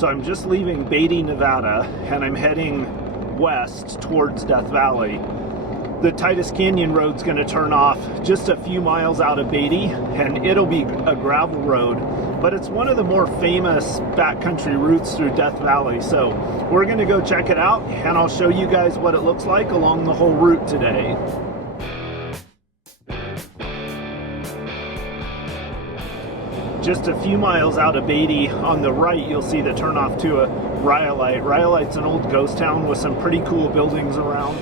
So I'm just leaving Beatty, Nevada, and I'm heading west towards Death Valley. The Titus Canyon road's going to turn off just a few miles out of Beatty, and it'll be a gravel road, but it's one of the more famous backcountry routes through Death Valley. So we're going to go check it out, and I'll show you guys what it looks like along the whole route today. Just a few miles out of Beatty, on the right, you'll see the turnoff to a Rhyolite. Rhyolite's an old ghost town with some pretty cool buildings around.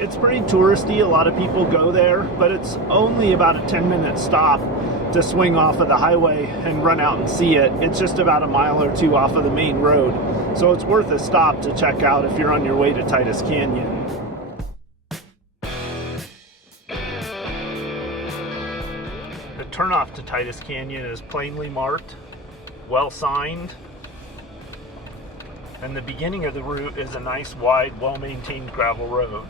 It's pretty touristy, a lot of people go there, but it's only about a 10-minute stop to swing off of the highway and run out and see it. It's just about a mile or two off of the main road, so it's worth a stop to check out if you're on your way to Titus Canyon. The turnoff to Titus Canyon is plainly marked, well signed, and the beginning of the route is a nice, wide, well-maintained gravel road.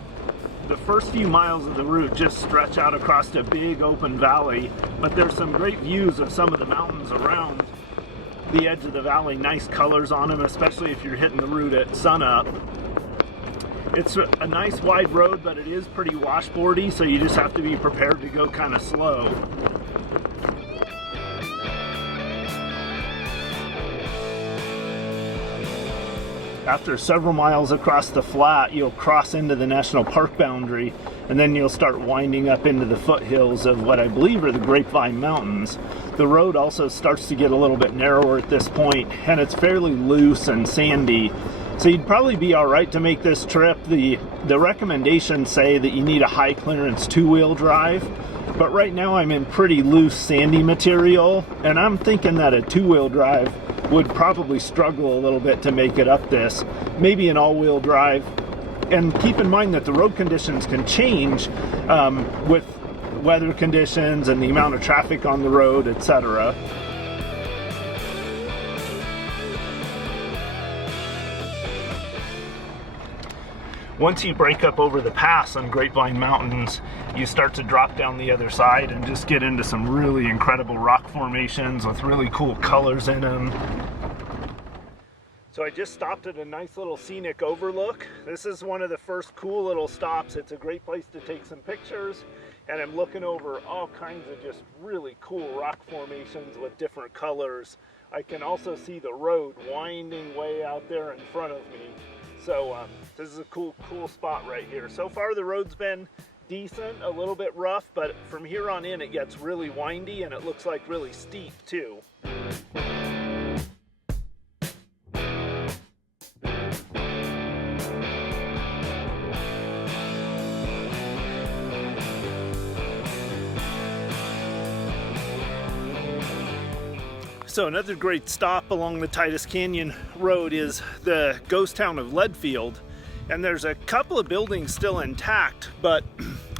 The first few miles of the route just stretch out across a big open valley, but there's some great views of some of the mountains around the edge of the valley. Nice colors on them, especially if you're hitting the route at sunup. It's a nice wide road, but it is pretty washboardy, so you just have to be prepared to go kind of slow. After several miles across the flat, you'll cross into the national park boundary, and then you'll start winding up into the foothills of what I believe are the Grapevine Mountains. The road also starts to get a little bit narrower at this point, and it's fairly loose and sandy. So you'd probably be all right to make this trip. The recommendations say that you need a high clearance two-wheel drive, but right now I'm in pretty loose sandy material, and I'm thinking that a two-wheel drive would probably struggle a little bit to make it up this. Maybe an all-wheel drive. And keep in mind that the road conditions can change with weather conditions and the amount of traffic on the road, etc. Once you break up over the pass on Grapevine Mountains, you start to drop down the other side and just get into some really incredible rock formations with really cool colors in them. So I just stopped at a nice little scenic overlook. This is one of the first cool little stops. It's a great place to take some pictures, and I'm looking over all kinds of just really cool rock formations with different colors. I can also see the road winding way out there in front of me. So this is a cool spot right here. So far the road's been decent, a little bit rough, but from here on in it gets really windy, and it looks like really steep too. So another great stop along the Titus Canyon Road is the ghost town of Leadfield. And there's a couple of buildings still intact, but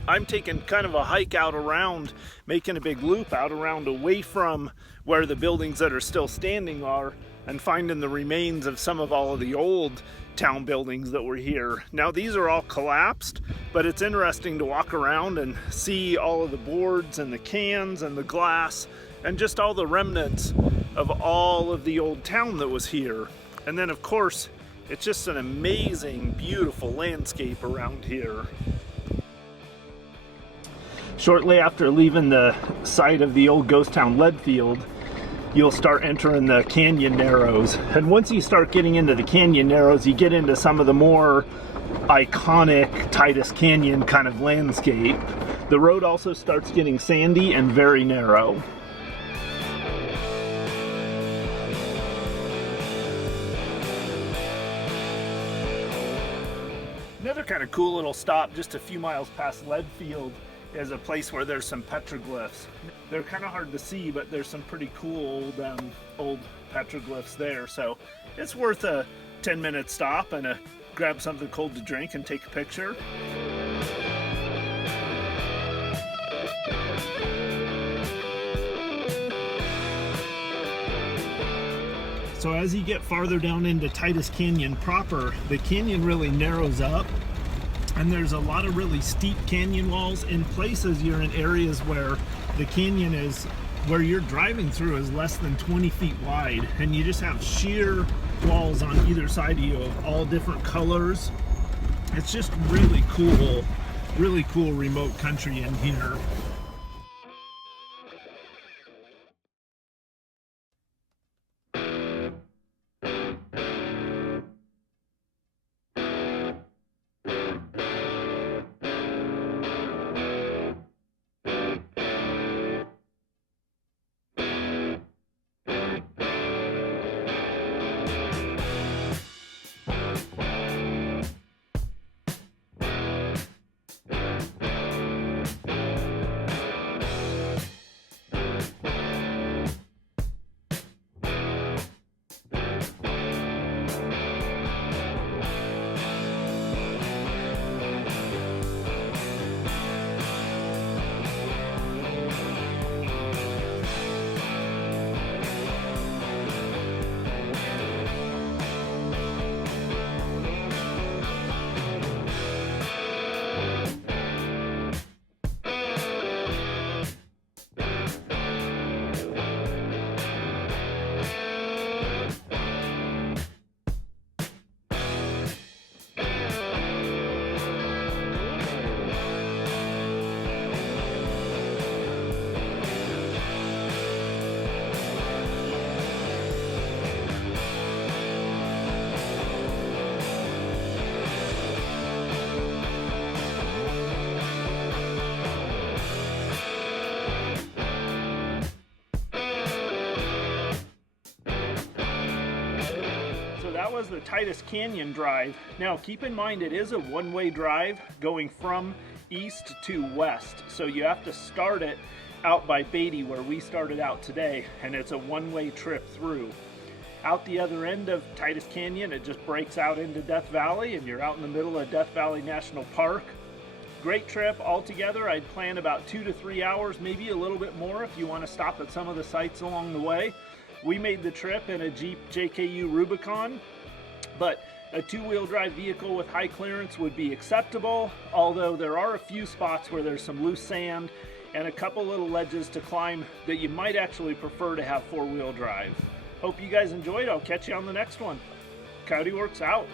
I'm taking kind of a hike out around, making a big loop out around away from where the buildings that are still standing are, and finding the remains of some of all of the old town buildings that were here. Now these are all collapsed, but it's interesting to walk around and see all of the boards and the cans and the glass and just all the remnants of all of the old town that was here. And then of course, it's just an amazing, beautiful landscape around here. Shortly after leaving the site of the old ghost town Leadfield, you'll start entering the canyon narrows. And once you start getting into the canyon narrows, you get into some of the more iconic Titus Canyon kind of landscape. The road also starts getting sandy and very narrow. Another kind of cool little stop just a few miles past Leadfield is a place where there's some petroglyphs. They're kind of hard to see, but there's some pretty cool old petroglyphs there. So it's worth a 10-minute stop and grab something cold to drink and take a picture. So as you get farther down into Titus Canyon proper, the canyon really narrows up, and there's a lot of really steep canyon walls. In places you're in areas where the canyon is where you're driving through is less than 20 feet wide, and you just have sheer walls on either side of you of all different colors. It's just really cool remote country in here. That was the Titus Canyon drive. Now keep in mind it is a one-way drive going from east to west, so you have to start it out by Beatty where we started out today, and it's a one-way trip through. Out the other end of Titus Canyon it just breaks out into Death Valley, and you're out in the middle of Death Valley National Park. Great trip altogether. I'd plan about 2 to 3 hours, maybe a little bit more if you want to stop at some of the sites along the way. We made the trip in a Jeep JKU Rubicon, but a two-wheel drive vehicle with high clearance would be acceptable, although there are a few spots where there's some loose sand and a couple little ledges to climb that you might actually prefer to have four-wheel drive. Hope you guys enjoyed. I'll catch you on the next one. Coyote Works out.